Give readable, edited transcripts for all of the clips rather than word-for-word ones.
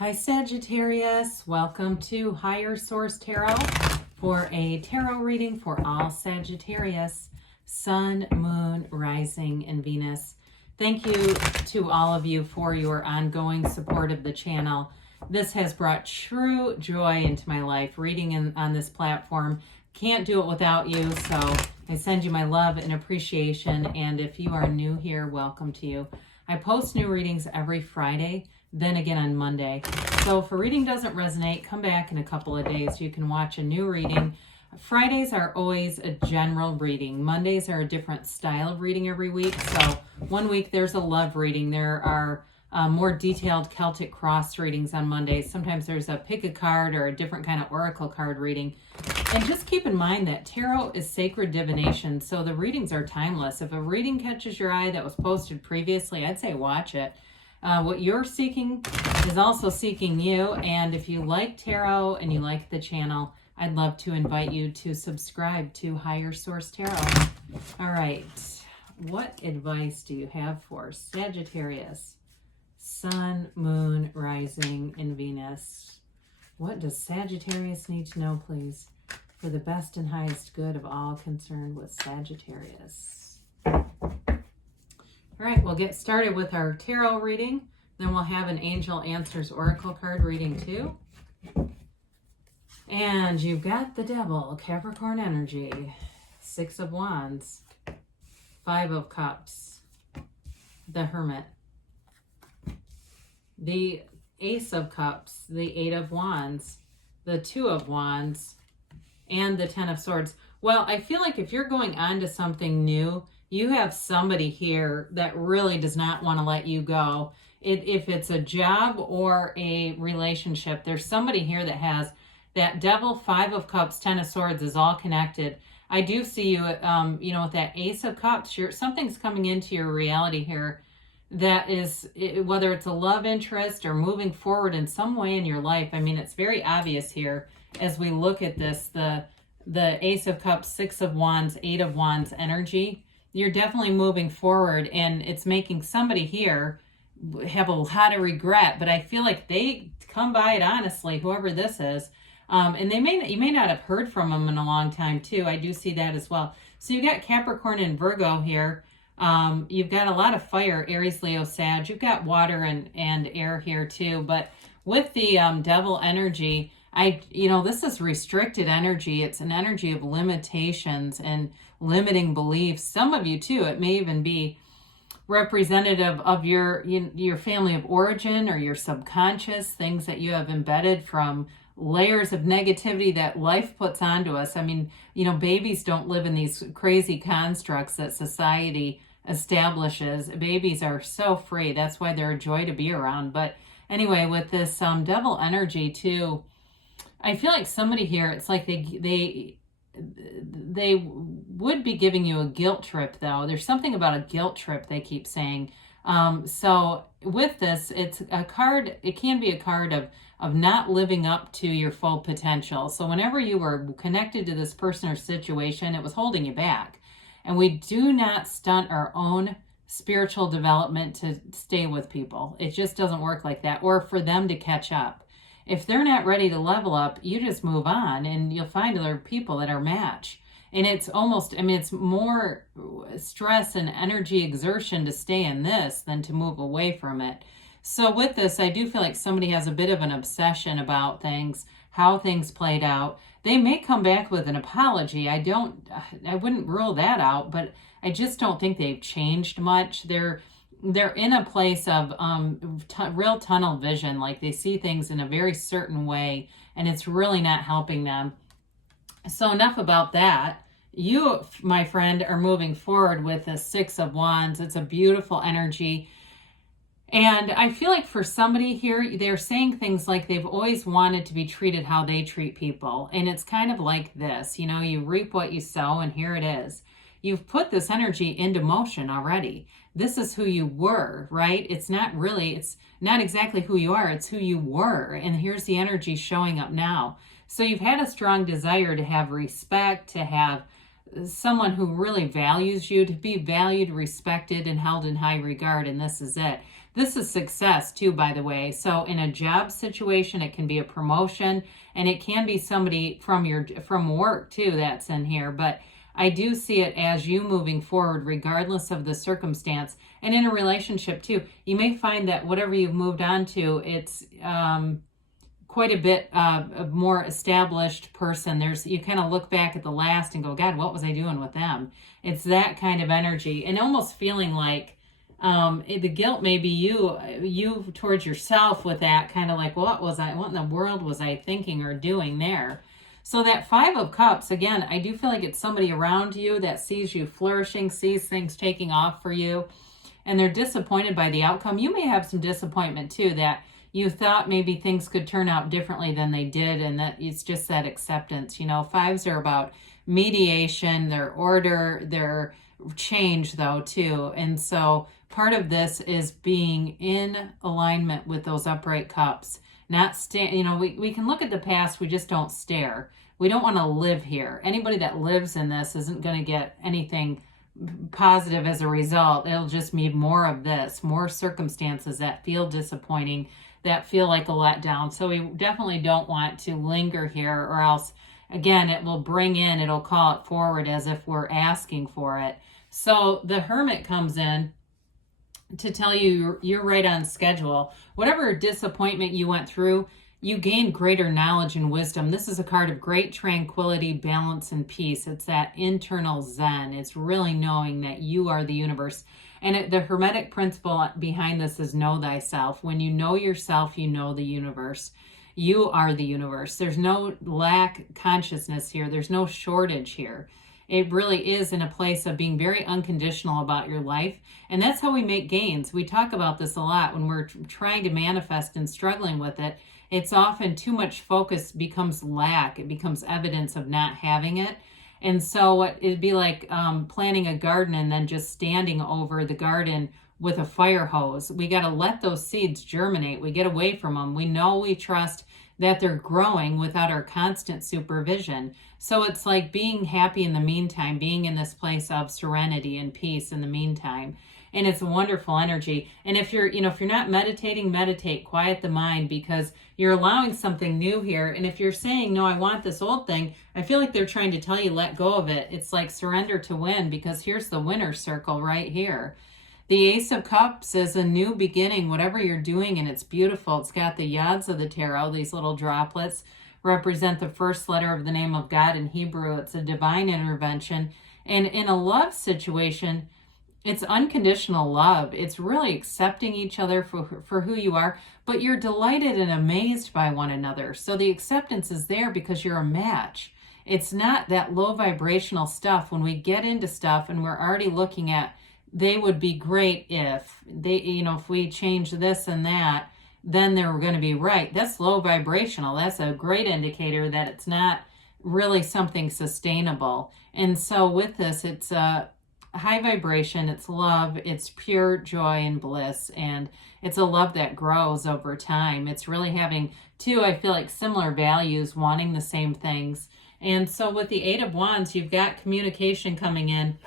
Hi Sagittarius, welcome to Higher Source Tarot for a tarot reading for all Sagittarius, Sun, Moon, Rising, and Venus. Thank you to all of you for your ongoing support of the channel. This has brought true joy into my life, reading on this platform. Can't do it without you, so I send you my love and appreciation, and if you are new here, welcome to you. I post new readings every Friday, then again on Monday. So if a reading doesn't resonate, come back in a couple of days. You can watch a new reading. Fridays are always a general reading. Mondays are a different style of reading every week. So one week there's a love reading. There are more detailed Celtic cross readings on Mondays. Sometimes there's a pick a card or a different kind of oracle card reading. And just keep in mind that tarot is sacred divination, so the readings are timeless. If a reading catches your eye that was posted previously, I'd say watch it. What you're seeking is also seeking you, and if you like tarot and you like the channel, I'd love to invite you to subscribe to Higher Source Tarot. All right, what advice do you have for Sagittarius, Sun, Moon, Rising, and Venus? What does Sagittarius need to know, please, for the best and highest good of all concerned with Sagittarius? All right, we'll get started with our tarot reading. Then we'll have an Angel Answers Oracle card reading too. And you've got the Devil, Capricorn energy, Six of Wands, Five of Cups, the Hermit, the Ace of Cups, the Eight of Wands, the Two of Wands, and the Ten of Swords. Well, I feel like if you're going on to something new, you have somebody here that really does not want to let you go. If it's a job or a relationship, there's somebody here that has that Devil, Five of Cups, Ten of Swords is all connected. I do see you, with that Ace of Cups, something's coming into your reality here that is, whether it's a love interest or moving forward in some way in your life. I mean, it's very obvious here as we look at this, the Ace of Cups, Six of Wands, Eight of Wands energy. You're definitely moving forward, and it's making somebody here have a lot of regret, but I feel like they come by it honestly, whoever this is. And you may not have heard from them in a long time too. I do see that as well. So you got Capricorn and Virgo here. You've got a lot of fire, Aries, Leo, Sag. You've got water and air here too. But with the Devil energy, this is restricted energy. It's an energy of limitations and limiting beliefs. Some of you too, it may even be representative of your family of origin or your subconscious, things that you have embedded from layers of negativity that life puts onto us. I mean, babies don't live in these crazy constructs that society establishes. Babies are so free. That's why they're a joy to be around. But anyway, with this Devil energy too, I feel like somebody here, it's like they would be giving you a guilt trip, though. There's something about a guilt trip they keep saying. So with this, it's a card, it can be a card of not living up to your full potential. So whenever you were connected to this person or situation, it was holding you back. And we do not stunt our own spiritual development to stay with people. It just doesn't work like that, or for them to catch up. If they're not ready to level up, you just move on and you'll find other people that are match. And it's almost, it's more stress and energy exertion to stay in this than to move away from it. So with this, I do feel like somebody has a bit of an obsession about things, how things played out. They may come back with an apology. I wouldn't rule that out, but I just don't think they've changed much. They're in a place of real tunnel vision, like they see things in a very certain way, and it's really not helping them. So enough about that. You, my friend, are moving forward with the Six of Wands. It's a beautiful energy. And I feel like for somebody here, they're saying things like they've always wanted to be treated how they treat people. And it's kind of like this, you reap what you sow, and here it is. You've put this energy into motion already. This is who you were, right? It's not exactly who you are, it's who you were. And here's the energy showing up now. So you've had a strong desire to have respect, to have someone who really values you, to be valued, respected, and held in high regard, and this is it. This is success too, by the way. So in a job situation, it can be a promotion, and it can be somebody from work too that's in here. But I do see it as you moving forward, regardless of the circumstance. And in a relationship too, you may find that whatever you've moved on to, it's quite a bit a more established person. You kind of look back at the last and go, God, what was I doing with them? It's that kind of energy, and almost feeling like the guilt may be you towards yourself with that, kind of like, what in the world was I thinking or doing there? So that Five of Cups, again, I do feel like it's somebody around you that sees you flourishing, sees things taking off for you, and they're disappointed by the outcome. You may have some disappointment too, that you thought maybe things could turn out differently than they did, and that it's just that acceptance. Fives are about mediation, their order, their change though too. And so part of this is being in alignment with those upright cups. Not we can look at the past, we just don't stare. We don't want to live here. Anybody that lives in this isn't going to get anything positive as a result. It'll just be more of this, more circumstances that feel disappointing, that feel like a letdown. So we definitely don't want to linger here, or else, again, it'll call it forward as if we're asking for it. So the Hermit comes in to tell you you're right on schedule. Whatever disappointment you went through, you gained greater knowledge and wisdom. This is a card of great tranquility, balance, and peace. It's that internal zen. It's really knowing that you are the universe. And the Hermetic principle behind this is know thyself. When you know yourself, you know the universe. You are the universe. There's no lack consciousness here. There's no shortage here. It really is in a place of being very unconditional about your life. And that's how we make gains. We talk about this a lot when we're trying to manifest and struggling with it. It's often too much focus becomes lack. It becomes evidence of not having it. And so it'd be like planting a garden and then just standing over the garden with a fire hose. We got to let those seeds germinate. We get away from them. We know, we trust that they're growing without our constant supervision. So it's like being happy in the meantime, being in this place of serenity and peace in the meantime. And it's a wonderful energy. And if you're not meditating, meditate, quiet the mind, because you're allowing something new here. And if you're saying, no, I want this old thing, I feel like they're trying to tell you, let go of it. It's like surrender to win, because here's the winner's circle right here. The Ace of Cups is a new beginning, whatever you're doing, and it's beautiful. It's got the yads of the tarot, these little droplets represent the first letter of the name of God in Hebrew. It's a divine intervention. And in a love situation, it's unconditional love. It's really accepting each other for who you are, but you're delighted and amazed by one another. So the acceptance is there because you're a match. It's not that low vibrational stuff. When we get into stuff and we're already looking at, they would be great if if we change this and that, then they're going to be right. That's low vibrational. That's a great indicator that it's not really something sustainable. And so with this, it's high vibration, it's love, it's pure joy and bliss, and it's a love that grows over time. It's really having two, I feel like, similar values, wanting the same things. And so with the Eight of Wands, you've got communication coming in.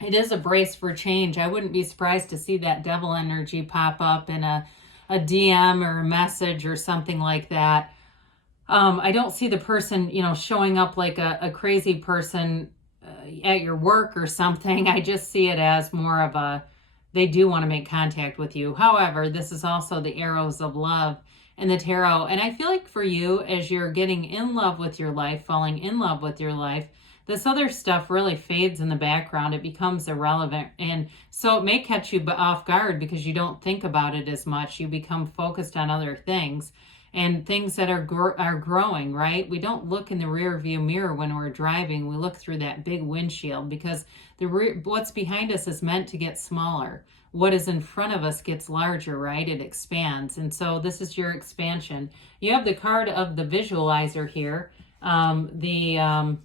It is a brace for change. I wouldn't be surprised to see that devil energy pop up in a DM or a message or something like that. I don't see the person, showing up like a crazy person at your work or something. I just see it as more of they do want to make contact with you. However, this is also the arrows of love in the tarot. And I feel like for you, as you're getting in love with your life, falling in love with your life, this other stuff really fades in the background. It becomes irrelevant. And so it may catch you off guard because you don't think about it as much. You become focused on other things and things that are growing, right? We don't look in the rear view mirror when we're driving. We look through that big windshield because what's behind us is meant to get smaller. What is in front of us gets larger, right? It expands. And so this is your expansion. You have the card of the visualizer here. The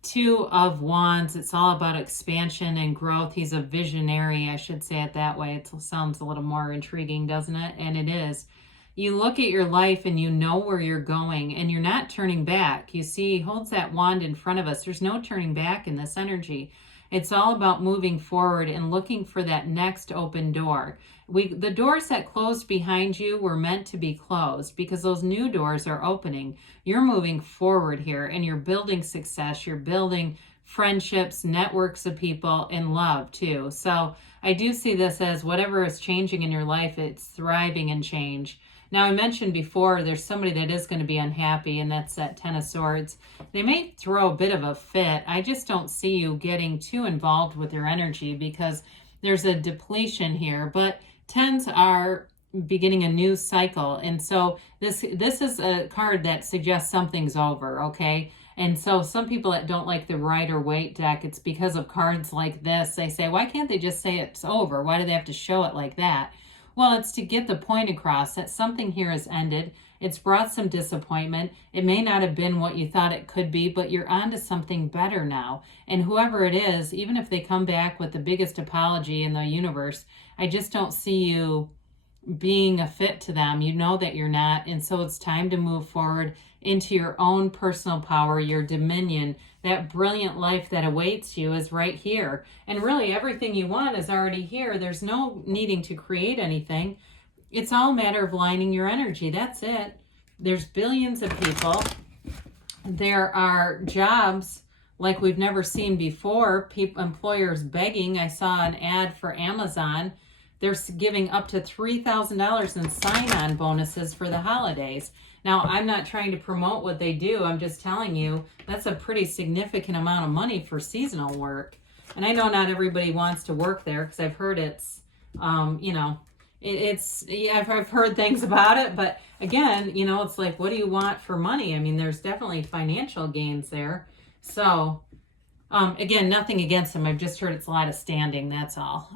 Two of Wands, it's all about expansion and growth. He's a visionary, I should say it that way. It sounds a little more intriguing, doesn't it? And it is. You look at your life and you know where you're going and you're not turning back. You see, he holds that wand in front of us. There's no turning back in this energy. It's all about moving forward and looking for that next open door. The doors that closed behind you were meant to be closed because those new doors are opening. You're moving forward here and you're building success. You're building friendships, networks of people, and love too. So I do see this as whatever is changing in your life, it's thriving in change. Now, I mentioned before, there's somebody that is going to be unhappy, and that's that Ten of Swords. They may throw a bit of a fit. I just don't see you getting too involved with their energy because there's a depletion here. But tens are beginning a new cycle. And so this is a card that suggests something's over, okay? And so some people that don't like the Rider Waite deck, it's because of cards like this. They say, why can't they just say it's over? Why do they have to show it like that? Well, it's to get the point across that something here has ended. It's brought some disappointment. It may not have been what you thought it could be, but you're on to something better now. And whoever it is, even if they come back with the biggest apology in the universe, I just don't see you being a fit to them. You know that you're not. And so it's time to move forward into your own personal power, your dominion. That brilliant life that awaits you is right here. And really everything you want is already here. There's no needing to create anything. It's all a matter of lining your energy. That's it. There's billions of people. There are jobs like we've never seen before. Employers begging. I saw an ad for Amazon. They're giving up to $3,000 in sign-on bonuses for the holidays. Now, I'm not trying to promote what they do. I'm just telling you that's a pretty significant amount of money for seasonal work. And I know not everybody wants to work there because I've heard it's, I've heard things about it. But again, it's like, what do you want for money? I mean, there's definitely financial gains there. So again, nothing against them. I've just heard it's a lot of standing. That's all.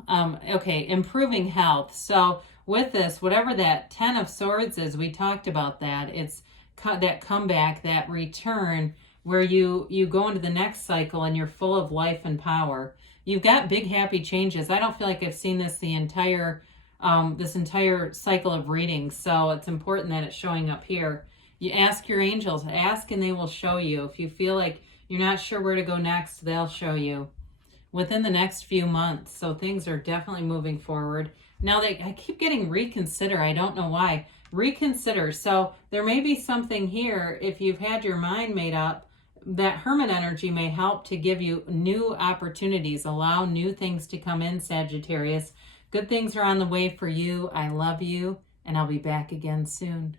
Okay, improving health. So with this, whatever that Ten of Swords is, we talked about that. It's that comeback, that return where you go into the next cycle and you're full of life and power. You've got big, happy changes. I don't feel like I've seen this the entire this entire cycle of readings. So it's important that it's showing up here. You ask your angels, ask and they will show you. If you feel like you're not sure where to go next, they'll show you within the next few months. So things are definitely moving forward. Now I keep getting reconsider. I don't know why. Reconsider. So there may be something here, if you've had your mind made up, that Hermit energy may help to give you new opportunities, allow new things to come in, Sagittarius. Good things are on the way for you. I love you, and I'll be back again soon.